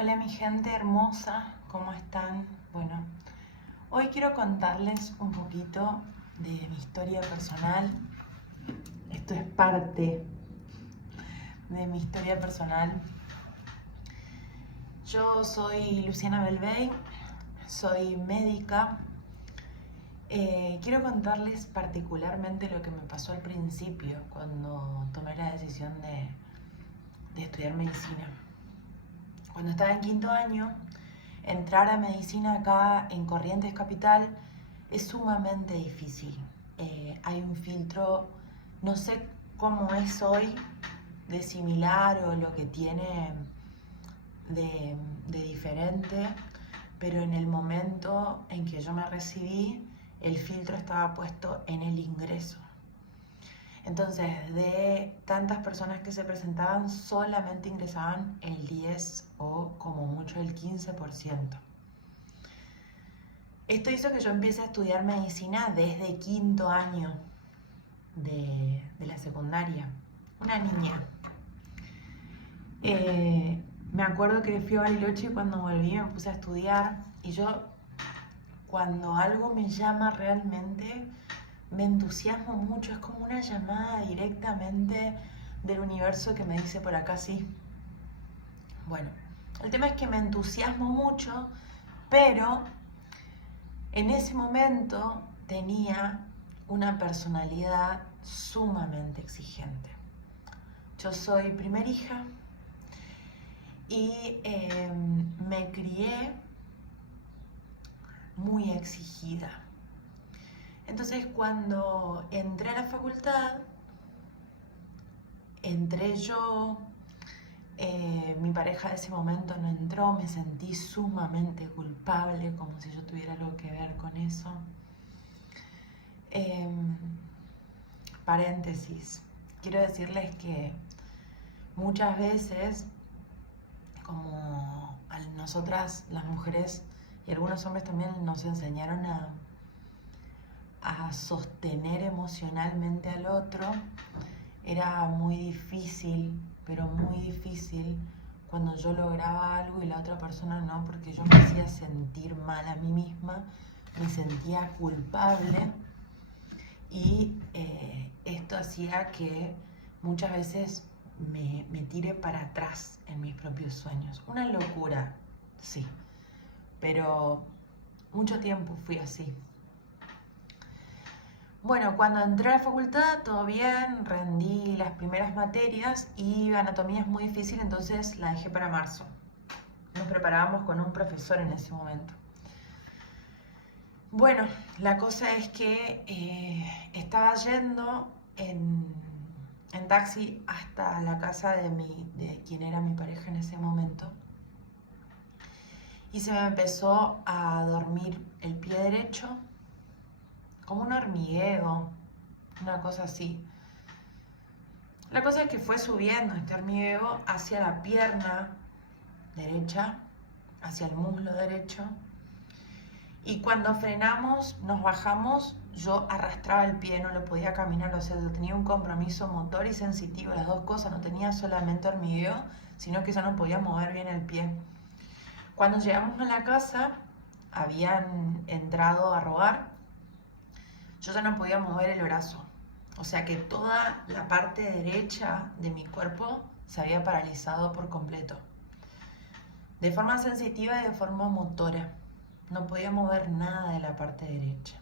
Hola mi gente hermosa, ¿cómo están? Bueno, hoy quiero contarles un poquito de mi historia personal. Esto es parte de mi historia personal. Yo soy Luciana Belvey, soy médica. Quiero contarles particularmente lo que me pasó al principio cuando tomé la decisión de estudiar medicina. Cuando estaba en quinto año, entrar a medicina acá en Corrientes Capital es sumamente difícil. Hay un filtro, no sé cómo es hoy, de similar o lo que tiene de diferente, pero en el momento en que yo me recibí, el filtro estaba puesto en el ingreso. Entonces, de tantas personas que se presentaban, solamente ingresaban el 10 o como mucho el 15%. Esto hizo que yo empiece a estudiar medicina desde quinto año de la secundaria. Una niña. Me acuerdo que fui a Bariloche y cuando volví me puse a estudiar. Y yo, cuando algo me llama realmente, me entusiasmo mucho. Es como una llamada directamente del universo que me dice por acá sí. Bueno, el tema es que me entusiasmo mucho, pero en ese momento tenía una personalidad sumamente exigente. Yo soy primer hija y me crié muy exigida. Entonces cuando entré a la facultad, entré yo, mi pareja de ese momento no entró, me sentí sumamente culpable, como si yo tuviera algo que ver con eso. Paréntesis, quiero decirles que muchas veces, como a nosotras las mujeres y algunos hombres también nos enseñaron a sostener emocionalmente al otro, era muy difícil, pero muy difícil cuando yo lograba algo y la otra persona no, porque yo me hacía sentir mal a mí misma, me sentía culpable y esto hacía que muchas veces me tire para atrás en mis propios sueños. Una locura, sí, pero mucho tiempo fui así. Bueno, cuando entré a la facultad, todo bien, rendí las primeras materias y anatomía es muy difícil, entonces la dejé para marzo. Nos preparábamos con un profesor en ese momento. Bueno, la cosa es que estaba yendo en taxi hasta la casa de quien era mi pareja en ese momento y se me empezó a dormir el pie derecho, como un hormigueo, una cosa así. La cosa es que fue subiendo este hormigueo hacia la pierna derecha, hacia el muslo derecho, y cuando frenamos, nos bajamos, yo arrastraba el pie, no lo podía caminar, o sea, yo tenía un compromiso motor y sensitivo, las dos cosas, no tenía solamente hormigueo, sino que yo no podía mover bien el pie. Cuando llegamos a la casa, habían entrado a robar, yo ya no podía mover el brazo, o sea que toda la parte derecha de mi cuerpo se había paralizado por completo, de forma sensitiva y de forma motora. No podía mover nada de la parte derecha.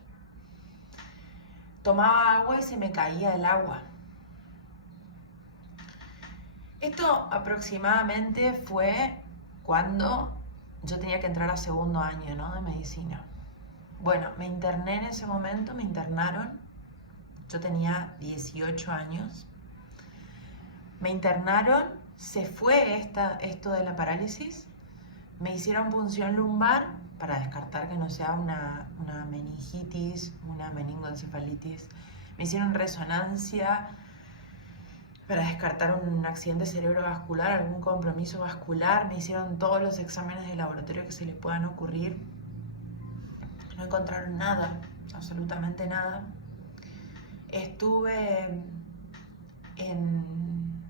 Tomaba agua y se me caía el agua. Esto aproximadamente fue cuando yo tenía que entrar a segundo año, ¿no?, de medicina. Bueno, me interné en ese momento, me internaron. Yo tenía 18 años. Me internaron, se fue esto de la parálisis. Me hicieron punción lumbar para descartar que no sea una meningitis, una meningoencefalitis. Me hicieron resonancia para descartar un accidente cerebrovascular, algún compromiso vascular. Me hicieron todos los exámenes de laboratorio que se les puedan ocurrir. No encontraron nada, absolutamente nada. Estuve en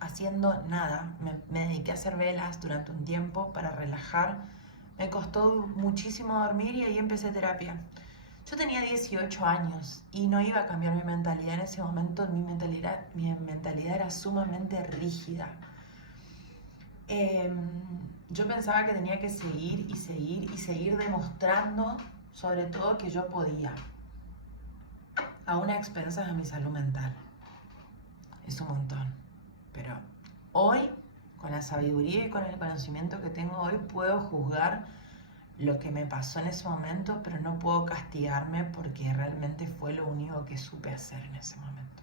haciendo nada. Me dediqué a hacer velas durante un tiempo para relajar. Me costó muchísimo dormir y ahí empecé terapia. Yo tenía 18 años y no iba a cambiar mi mentalidad en ese momento. Mi mentalidad era sumamente rígida. Yo pensaba que tenía que seguir y seguir y seguir demostrando, sobre todo, que yo podía, a una expensas de mi salud mental. Es un montón. Pero hoy, con la sabiduría y con el conocimiento que tengo hoy, puedo juzgar lo que me pasó en ese momento, pero no puedo castigarme porque realmente fue lo único que supe hacer en ese momento.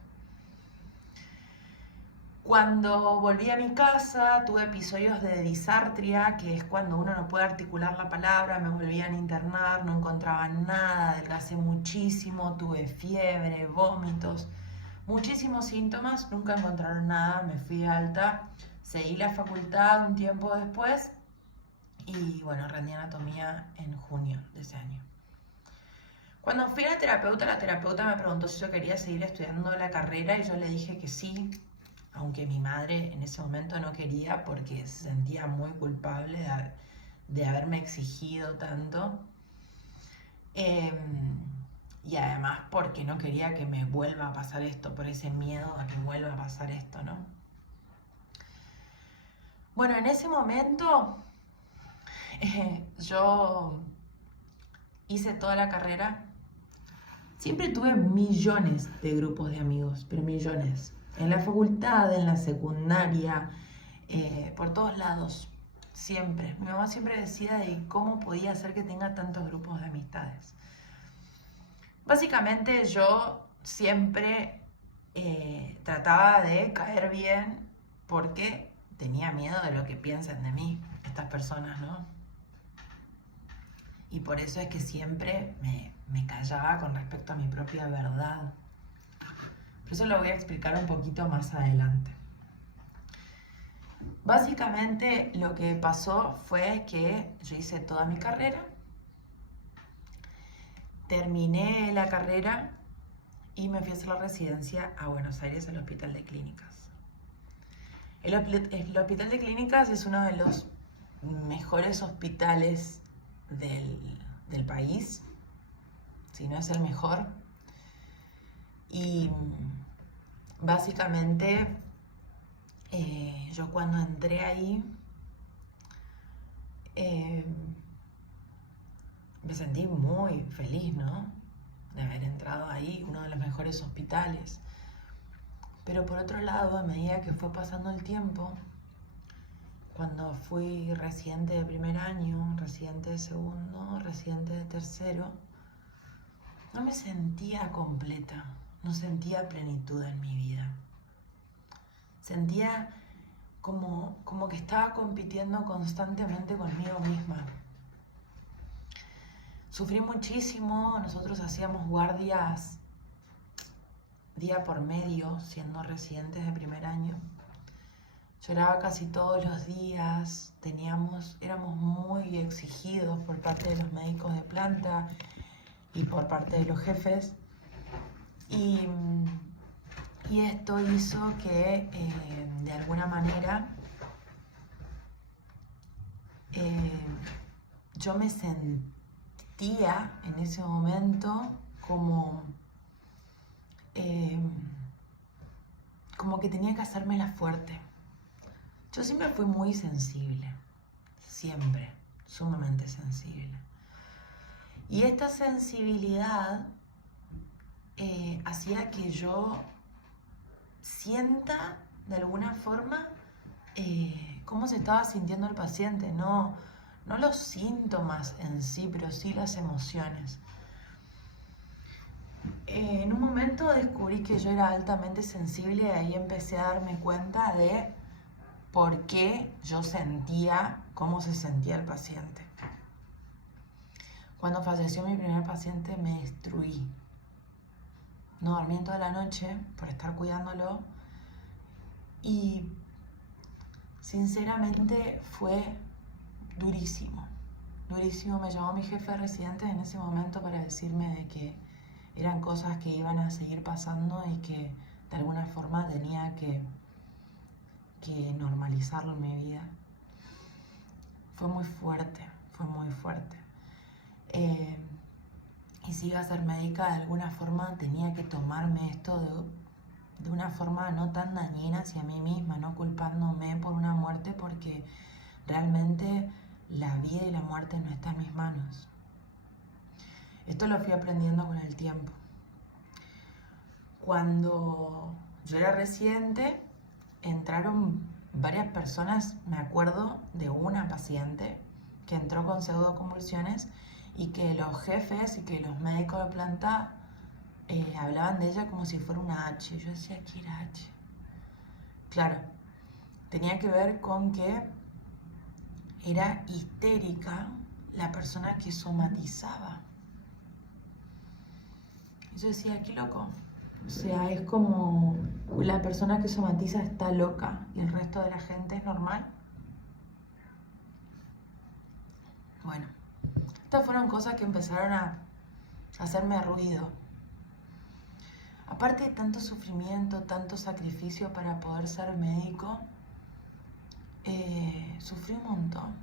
Cuando volví a mi casa, tuve episodios de disartria, que es cuando uno no puede articular la palabra. Me volvían a internar, no encontraba nada, adelgacé muchísimo, tuve fiebre, vómitos, muchísimos síntomas, nunca encontraron nada, me fui de alta, seguí la facultad un tiempo después y bueno, rendí anatomía en junio de ese año. Cuando fui a la terapeuta me preguntó si yo quería seguir estudiando la carrera y yo le dije que sí, aunque mi madre en ese momento no quería porque se sentía muy culpable de haberme exigido tanto. Y además porque no quería que me vuelva a pasar esto, por ese miedo a que vuelva a pasar esto, ¿no? Bueno, en ese momento yo hice toda la carrera. Siempre tuve millones de grupos de amigos, pero millones. En la facultad, en la secundaria, por todos lados, siempre. Mi mamá siempre decía de cómo podía hacer que tenga tantos grupos de amistades. Básicamente yo siempre trataba de caer bien porque tenía miedo de lo que piensen de mí estas personas, ¿no? Y por eso es que siempre me callaba con respecto a mi propia verdad. Pero eso lo voy a explicar un poquito más adelante. Básicamente lo que pasó fue que yo hice toda mi carrera, terminé la carrera y me fui a hacer la residencia a Buenos Aires, al Hospital de Clínicas. El Hospital de Clínicas es uno de los mejores hospitales del país, si no es el mejor. Y básicamente yo cuando entré ahí me sentí muy feliz, ¿no? De haber entrado ahí, uno de los mejores hospitales. Pero por otro lado, a medida que fue pasando el tiempo, cuando fui residente de primer año, residente de segundo, residente de tercero, no me sentía completa, no sentía plenitud en mi vida. Sentía como que estaba compitiendo constantemente conmigo misma. Sufrí muchísimo, nosotros hacíamos guardias día por medio, siendo residentes de primer año. Lloraba casi todos los días, éramos muy exigidos por parte de los médicos de planta y por parte de los jefes. Y esto hizo que de alguna manera yo me sentía en ese momento como que tenía que hacérmela fuerte. Yo siempre fui muy sensible, siempre, sumamente sensible. Y esta sensibilidad hacía que yo sienta de alguna forma cómo se estaba sintiendo el paciente, no los síntomas en sí, pero sí las emociones. En un momento descubrí que yo era altamente sensible y ahí empecé a darme cuenta de por qué yo sentía cómo se sentía el paciente. Cuando falleció mi primer paciente me destruí. No dormí en toda la noche por estar cuidándolo y sinceramente fue durísimo, durísimo. Me llamó mi jefe de residentes en ese momento para decirme de que eran cosas que iban a seguir pasando y que de alguna forma tenía que que normalizarlo en mi vida. Fue muy fuerte, fue muy fuerte. Y si iba a ser médica, de alguna forma tenía que tomarme esto de una forma no tan dañina hacia mí misma, no culpándome por una muerte, porque realmente la vida y la muerte no está en mis manos. Esto lo fui aprendiendo con el tiempo. Cuando yo era residente, entraron varias personas, me acuerdo de una paciente que entró con pseudoconvulsiones y que los jefes y que los médicos de planta hablaban de ella como si fuera una H. Yo decía que era H. Claro, tenía que ver con que era histérica la persona que somatizaba. Y yo decía, qué loco. O sea, es como la persona que somatiza está loca y el resto de la gente es normal. Bueno, estas fueron cosas que empezaron a hacerme ruido. Aparte de tanto sufrimiento, tanto sacrificio para poder ser médico, sufrí un montón.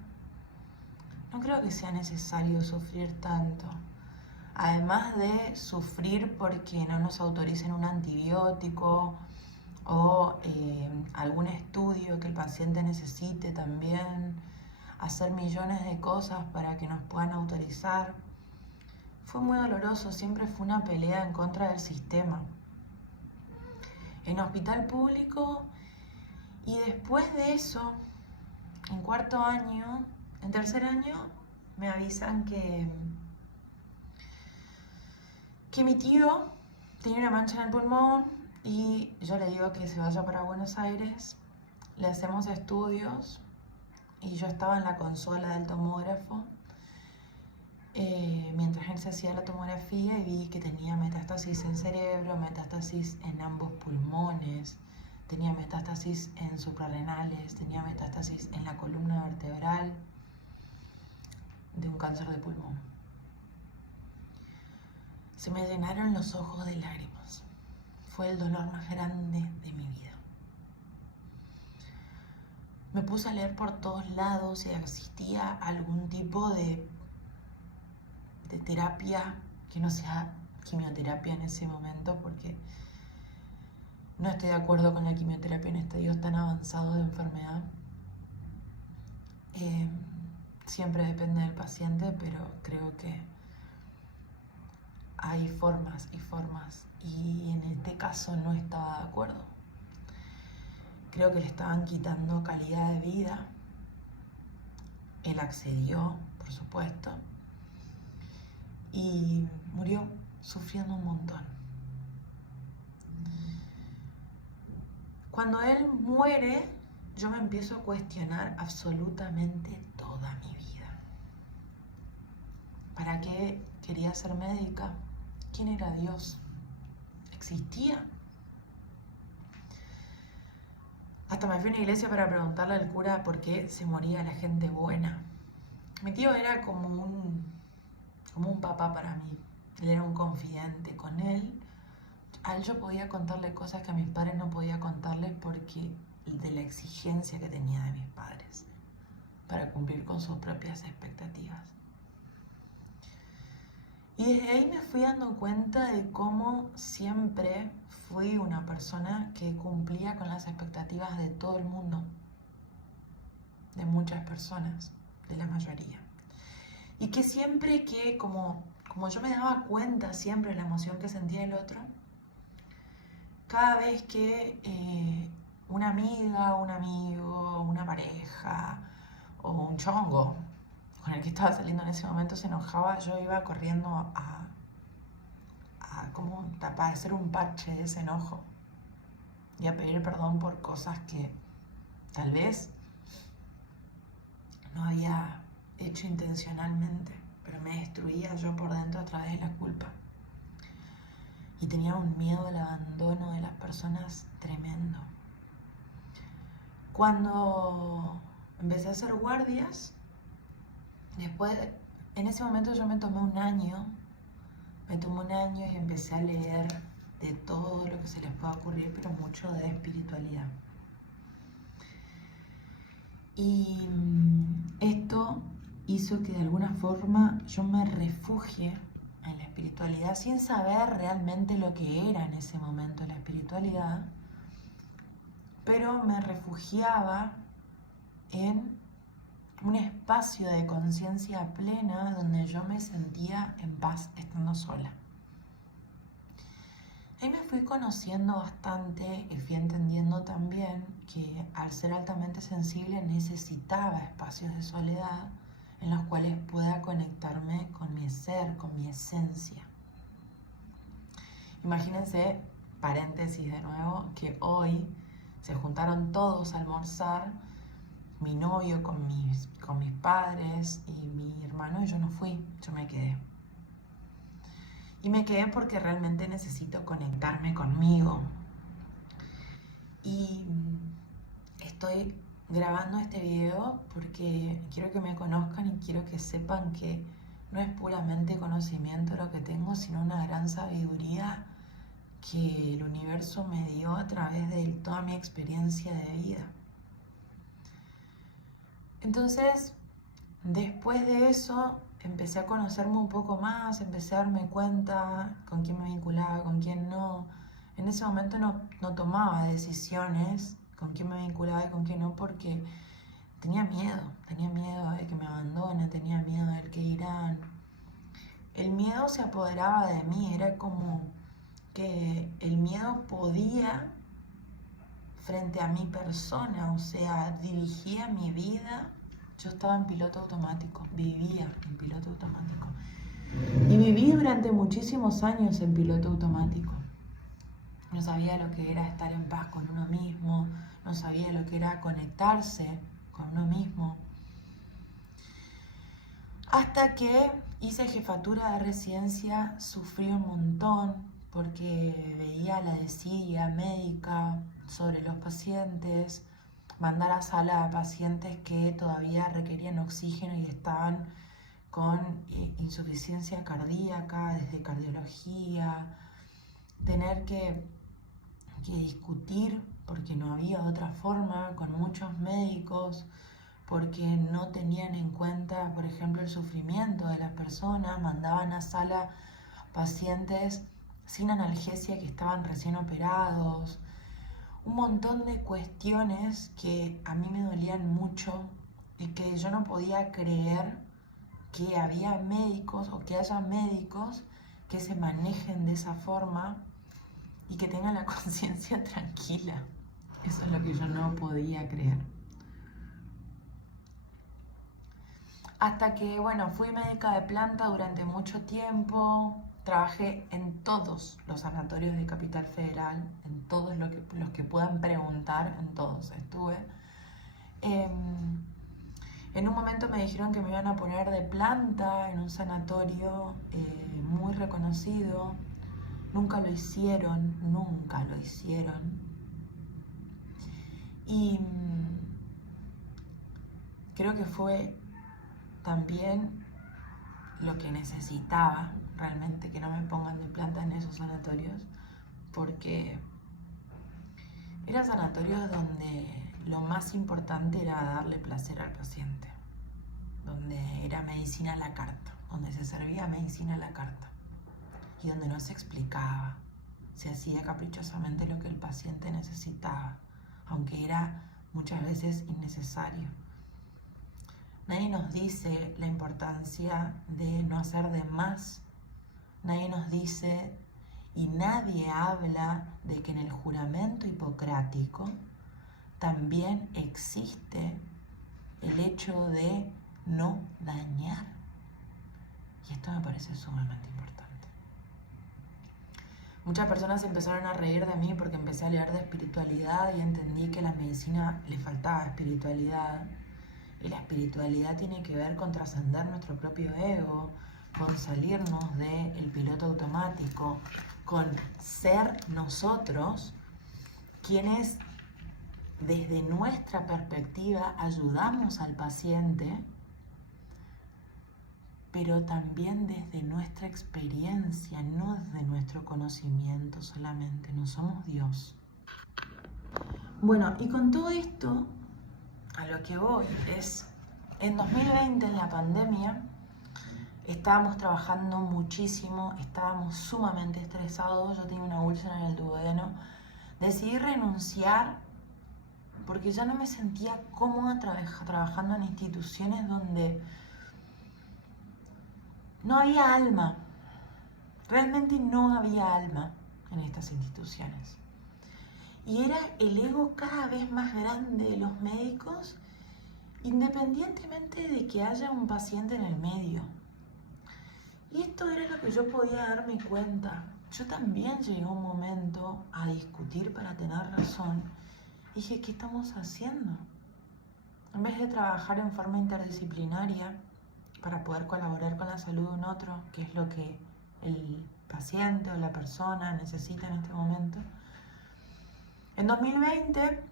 No creo que sea necesario sufrir tanto. Además de sufrir porque no nos autoricen un antibiótico o algún estudio que el paciente necesite también, hacer millones de cosas para que nos puedan autorizar. Fue muy doloroso, siempre fue una pelea en contra del sistema. En hospital público, y después de eso, en cuarto año, en tercer año, me avisan que mi tío tenía una mancha en el pulmón y yo le digo que se vaya para Buenos Aires, le hacemos estudios y yo estaba en la consola del tomógrafo mientras él se hacía la tomografía y vi que tenía metástasis en cerebro, metástasis en ambos pulmones, tenía metástasis en suprarrenales, tenía metástasis en la columna vertebral de un cáncer de pulmón. Se me llenaron los ojos de lágrimas. Fue el dolor más grande de mi vida. Me puse a leer por todos lados si existía algún tipo de terapia que no sea quimioterapia en ese momento, porque no estoy de acuerdo con la quimioterapia en estadios tan avanzados de enfermedad. Siempre depende del paciente, pero creo que hay formas y formas, y en este caso no estaba de acuerdo. Creo que le estaban quitando calidad de vida. Él accedió, por supuesto, y murió sufriendo un montón. Cuando él muere, yo me empiezo a cuestionar absolutamente toda mi vida. ¿Para qué quería ser médica? ¿Quién era Dios? ¿Existía? Hasta me fui a una iglesia para preguntarle al cura por qué se moría la gente buena. Mi tío era como un papá para mí. Él era un confidente. Con él, a él yo podía contarle cosas que a mis padres no podía contarles porque de la exigencia que tenía de mis padres para cumplir con sus propias expectativas. Y desde ahí me fui dando cuenta de cómo siempre fui una persona que cumplía con las expectativas de todo el mundo, de muchas personas, de la mayoría. Y que siempre que, como yo me daba cuenta siempre de la emoción que sentía el otro, cada vez que una amiga, un amigo, una pareja o un chongo con el que estaba saliendo en ese momento se enojaba, yo iba corriendo a como para hacer un parche de ese enojo y a pedir perdón por cosas que tal vez no había hecho intencionalmente, pero me destruía yo por dentro a través de la culpa. Y tenía un miedo al abandono de las personas tremendo. Cuando empecé a hacer guardias, después, en ese momento yo me tomé un año y empecé a leer de todo lo que se les pueda ocurrir, pero mucho de espiritualidad. Y esto hizo que de alguna forma yo me refugie en la espiritualidad sin saber realmente lo que era en ese momento la espiritualidad, pero me refugiaba en un espacio de conciencia plena donde yo me sentía en paz estando sola. Ahí me fui conociendo bastante y fui entendiendo también que al ser altamente sensible necesitaba espacios de soledad en los cuales pueda conectarme con mi ser, con mi esencia. Imagínense, paréntesis de nuevo, que hoy se juntaron todos a almorzar, mi novio con mis padres y mi hermano, y yo no fui, yo me quedé. Y me quedé porque realmente necesito conectarme conmigo. Y estoy grabando este video porque quiero que me conozcan y quiero que sepan que no es puramente conocimiento lo que tengo, sino una gran sabiduría que el universo me dio a través de toda mi experiencia de vida. Entonces, después de eso, empecé a conocerme un poco más, empecé a darme cuenta con quién me vinculaba, con quién no. En ese momento no tomaba decisiones con quién me vinculaba y con quién no, porque tenía miedo de que me abandonen, tenía miedo del que irán. El miedo se apoderaba de mí, era como que el miedo podía frente a mi persona, o sea, dirigía mi vida. Yo estaba en piloto automático, vivía en piloto automático. Y viví durante muchísimos años en piloto automático. No sabía lo que era estar en paz con uno mismo, no sabía lo que era conectarse con uno mismo. Hasta que hice jefatura de residencia, sufrí un montón porque veía la desidia médica sobre los pacientes, mandar a sala a pacientes que todavía requerían oxígeno y estaban con insuficiencia cardíaca, desde cardiología, tener que discutir porque no había otra forma con muchos médicos, porque no tenían en cuenta, por ejemplo, el sufrimiento de las personas, mandaban a sala pacientes sin analgesia que estaban recién operados, un montón de cuestiones que a mí me dolían mucho y que yo no podía creer que había médicos o que haya médicos que se manejen de esa forma y que tengan la conciencia tranquila. Eso es lo que yo no podía creer. Hasta que, bueno, fui médica de planta durante mucho tiempo, trabajé en todos los sanatorios de Capital Federal, en todos los que puedan preguntar, en todos estuve. En un momento me dijeron que me iban a poner de planta en un sanatorio muy reconocido. Nunca lo hicieron. Y creo que fue también lo que necesitaba realmente, que no me pongan de planta en esos sanatorios, porque eran sanatorios donde lo más importante era darle placer al paciente, donde era medicina a la carta, donde se servía medicina a la carta y donde no se explicaba, se hacía caprichosamente lo que el paciente necesitaba, aunque era muchas veces innecesario. Nadie nos dice la importancia de no hacer de más. Nadie nos dice y nadie habla de que en el juramento hipocrático también existe el hecho de no dañar. Y esto me parece sumamente importante. Muchas personas empezaron a reír de mí porque empecé a leer de espiritualidad y entendí que a la medicina le faltaba espiritualidad. Y la espiritualidad tiene que ver con trascender nuestro propio ego, con salirnos del piloto automático, con ser nosotros quienes desde nuestra perspectiva ayudamos al paciente, pero también desde nuestra experiencia, no desde nuestro conocimiento solamente, no somos Dios. Bueno, y con todo esto a lo que voy es, en 2020, en la pandemia, estábamos trabajando muchísimo, estábamos sumamente estresados, yo tenía una úlcera en el duodeno, decidí renunciar porque ya no me sentía cómoda trabajando en instituciones donde no había alma, realmente no había alma en estas instituciones. Y era el ego cada vez más grande de los médicos, independientemente de que haya un paciente en el medio. Y esto era lo que yo podía darme cuenta. Yo también llegué a un momento a discutir para tener razón. Y dije, ¿qué estamos haciendo? En vez de trabajar en forma interdisciplinaria para poder colaborar con la salud de un otro, que es lo que el paciente o la persona necesita en este momento. En 2020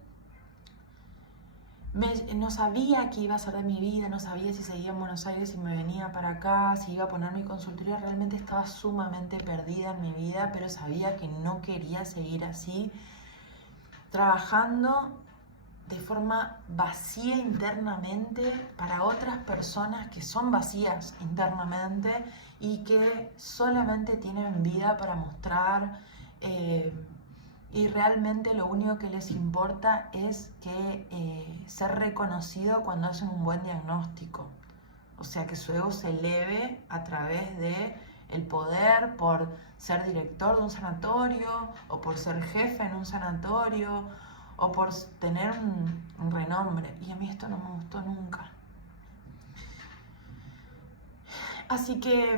no sabía qué iba a hacer de mi vida, no sabía si seguía en Buenos Aires, si me venía para acá, si iba a poner mi consultorio. Realmente estaba sumamente perdida en mi vida, pero sabía que no quería seguir así, trabajando de forma vacía internamente para otras personas que son vacías internamente y que solamente tienen vida para mostrar, y realmente lo único que les importa es que ser reconocido cuando hacen un buen diagnóstico. O sea, que su ego se eleve a través de el poder por ser director de un sanatorio o por ser jefe en un sanatorio o por tener un renombre. Y a mí esto no me gustó nunca. Así que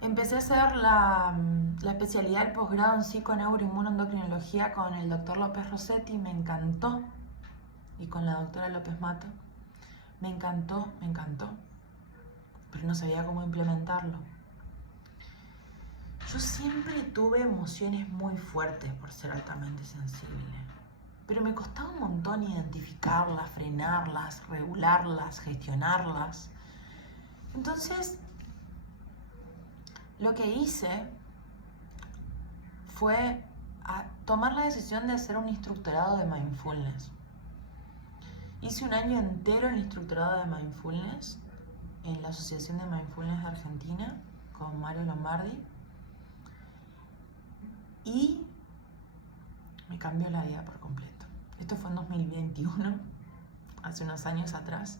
empecé a hacer la especialidad del posgrado en psiconeuroinmunoendocrinología con el doctor López Rossetti, me encantó, y con la doctora López Mato, me encantó, pero no sabía cómo implementarlo. Yo siempre tuve emociones muy fuertes por ser altamente sensible, pero me costaba un montón identificarlas, frenarlas, regularlas, gestionarlas. Entonces, lo que hice fue tomar la decisión de hacer un instructorado de mindfulness. Hice un año entero el instructorado de mindfulness en la Asociación de Mindfulness de Argentina con Mario Lombardi y me cambió la vida por completo. Esto fue en 2021, hace unos años atrás,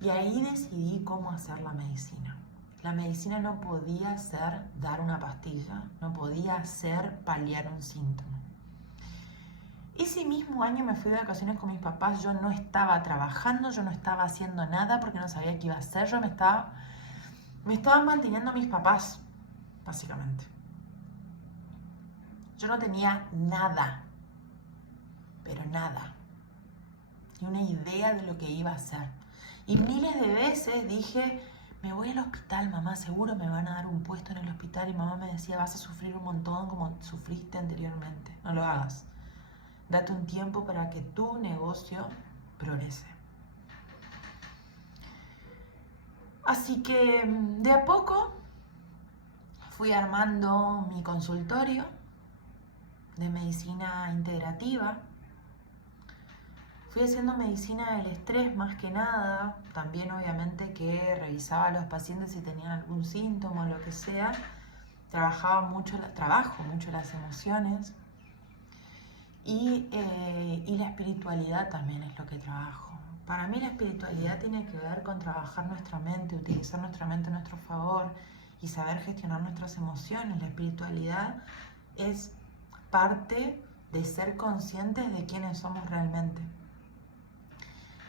y ahí decidí cómo hacer la medicina. La medicina no podía ser dar una pastilla, no podía ser paliar un síntoma. Ese mismo año me fui de vacaciones con mis papás, yo no estaba trabajando, yo no estaba haciendo nada porque no sabía qué iba a hacer, me estaban manteniendo mis papás, básicamente. Yo no tenía nada, pero nada, ni una idea de lo que iba a hacer. Y miles de veces dije, me voy al hospital, mamá, seguro me van a dar un puesto en el hospital. Y mamá me decía, vas a sufrir un montón como sufriste anteriormente, no lo hagas. Date un tiempo para que tu negocio progrese. Así que de a poco fui armando mi consultorio de medicina integrativa. Fui haciendo medicina del estrés más que nada. También obviamente que revisaba a los pacientes si tenían algún síntoma o lo que sea. Trabajo mucho las emociones. Y la espiritualidad también es lo que trabajo. Para mí la espiritualidad tiene que ver con trabajar nuestra mente, utilizar nuestra mente a nuestro favor y saber gestionar nuestras emociones. La espiritualidad es parte de ser conscientes de quiénes somos realmente.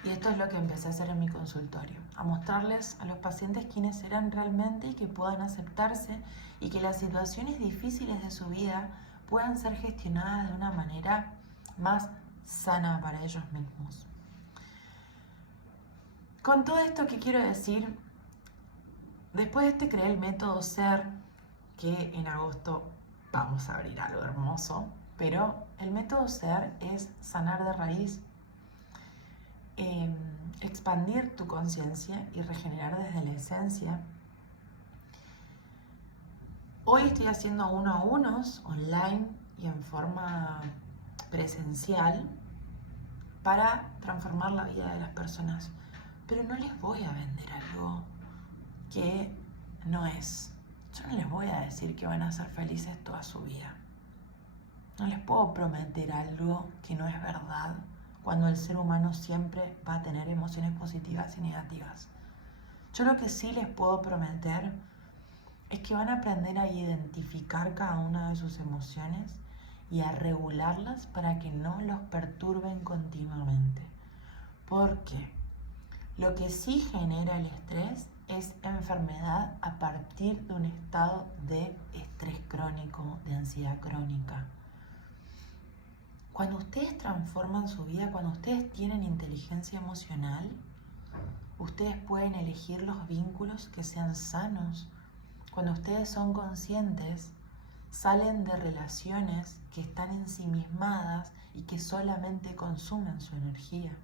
Y esto es lo que empecé a hacer en mi consultorio, a mostrarles a los pacientes quiénes eran realmente y que puedan aceptarse y que las situaciones difíciles de su vida puedan ser gestionadas de una manera más sana para ellos mismos. Con todo esto que quiero decir, después creé el método SER, que en agosto vamos a abrir algo hermoso, pero el método SER es sanar de raíz, expandir tu conciencia y regenerar desde la esencia. Hoy estoy haciendo 1-a-1 online y en forma presencial para transformar la vida de las personas. Pero no les voy a vender algo que no es. Yo no les voy a decir que van a ser felices toda su vida. No les puedo prometer algo que no es verdad, cuando el ser humano siempre va a tener emociones positivas y negativas. Yo lo que sí les puedo prometer es que van a aprender a identificar cada una de sus emociones y a regularlas para que no los perturben continuamente. Porque lo que sí genera el estrés es enfermedad a partir de un estado de estrés crónico, de ansiedad crónica. Cuando ustedes transforman su vida, cuando ustedes tienen inteligencia emocional, ustedes pueden elegir los vínculos que sean sanos. Cuando ustedes son conscientes, salen de relaciones que están ensimismadas y que solamente consumen su energía.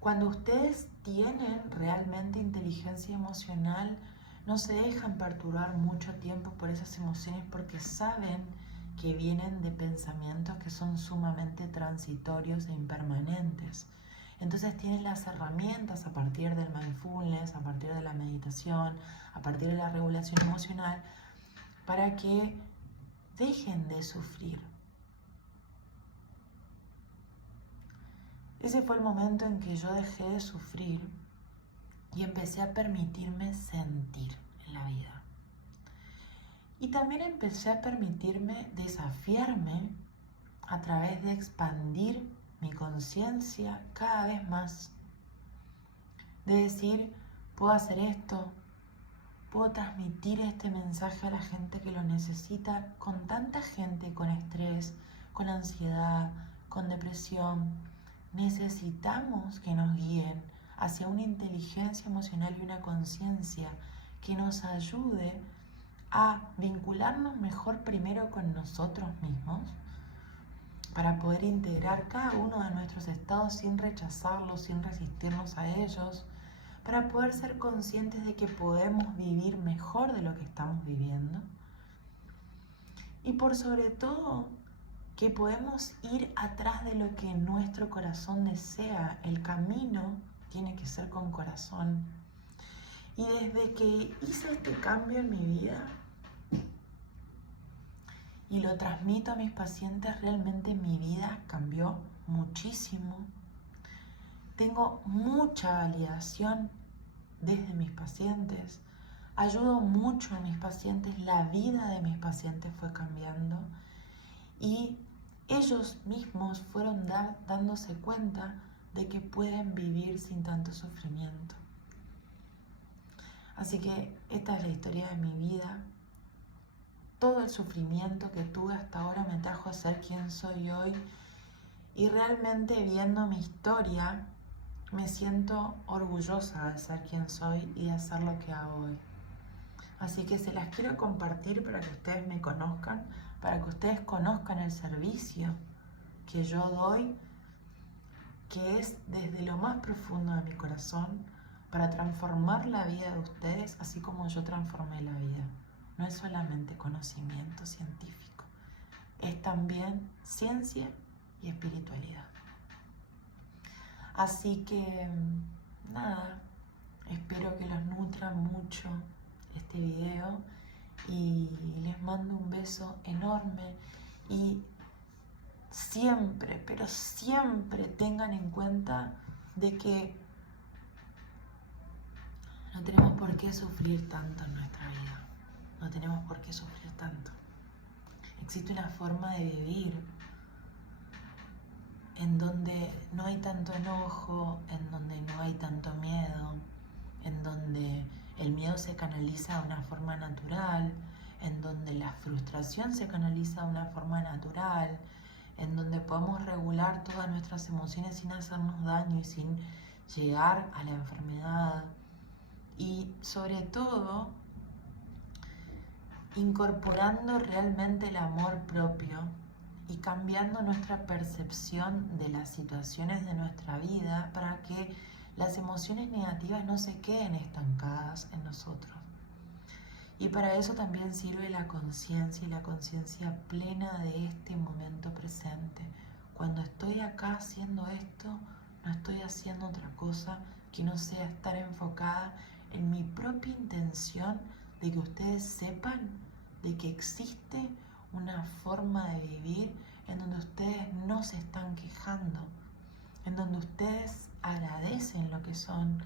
Cuando ustedes tienen realmente inteligencia emocional, no se dejan perturbar mucho tiempo por esas emociones porque saben que vienen de pensamientos que son sumamente transitorios e impermanentes. Entonces tienen las herramientas a partir del mindfulness, a partir de la meditación, a partir de la regulación emocional, para que dejen de sufrir. Ese fue el momento en que yo dejé de sufrir y empecé a permitirme sentir en la vida. Y también empecé a permitirme desafiarme a través de expandir mi conciencia cada vez más. De decir, puedo hacer esto, puedo transmitir este mensaje a la gente que lo necesita, con tanta gente con estrés, con ansiedad, con depresión. Necesitamos que nos guíen hacia una inteligencia emocional y una conciencia que nos ayude a vincularnos mejor primero con nosotros mismos para poder integrar cada uno de nuestros estados sin rechazarlos, sin resistirnos a ellos, para poder ser conscientes de que podemos vivir mejor de lo que estamos viviendo y por sobre todo que podemos ir atrás de lo que nuestro corazón desea. El camino tiene que ser con corazón. Y desde que hice este cambio en mi vida y lo transmito a mis pacientes, realmente mi vida cambió muchísimo. Tengo mucha validación desde mis pacientes. Ayudo mucho a mis pacientes. La vida de mis pacientes fue cambiando. Y ellos mismos fueron dándose cuenta de que pueden vivir sin tanto sufrimiento. Así que esta es la historia de mi vida. Todo el sufrimiento que tuve hasta ahora me trajo a ser quien soy hoy. Y realmente viendo mi historia, me siento orgullosa de ser quien soy y de hacer lo que hago hoy. Así que se las quiero compartir para que ustedes me conozcan, para que ustedes conozcan el servicio que yo doy, que es desde lo más profundo de mi corazón, para transformar la vida de ustedes, así como yo transformé la vida. No es solamente conocimiento científico, es también ciencia y espiritualidad. Así que, nada, espero que los nutra mucho este video y les mando un beso enorme y siempre, pero siempre tengan en cuenta de que no tenemos por qué sufrir tanto en nuestra vida. No tenemos por qué sufrir tanto. Existe una forma de vivir en donde no hay tanto enojo, en donde no hay tanto miedo, en donde el miedo se canaliza de una forma natural, en donde la frustración se canaliza de una forma natural, en donde podemos regular todas nuestras emociones sin hacernos daño y sin llegar a la enfermedad. Y sobre todo, incorporando realmente el amor propio y cambiando nuestra percepción de las situaciones de nuestra vida para que las emociones negativas no se queden estancadas en nosotros. Y para eso también sirve la conciencia y la conciencia plena de este momento presente. cuando estoy acá haciendo esto, no estoy haciendo otra cosa que no sea estar enfocada en mi propia intención de que ustedes sepan de que existe una forma de vivir en donde ustedes no se están quejando, en donde ustedes agradecen lo que son,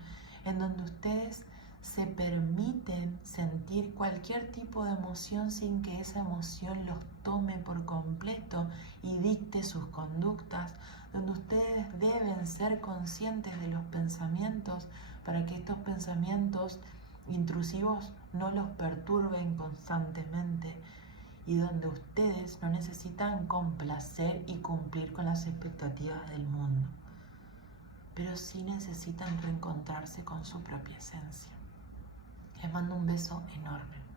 en donde ustedes se permiten sentir cualquier tipo de emoción sin que esa emoción los tome por completo y dicte sus conductas, donde ustedes deben ser conscientes de los pensamientos para que estos pensamientos intrusivos no los perturben constantemente, y donde ustedes no necesitan complacer y cumplir con las expectativas del mundo, pero sí necesitan reencontrarse con su propia esencia. Les mando un beso enorme.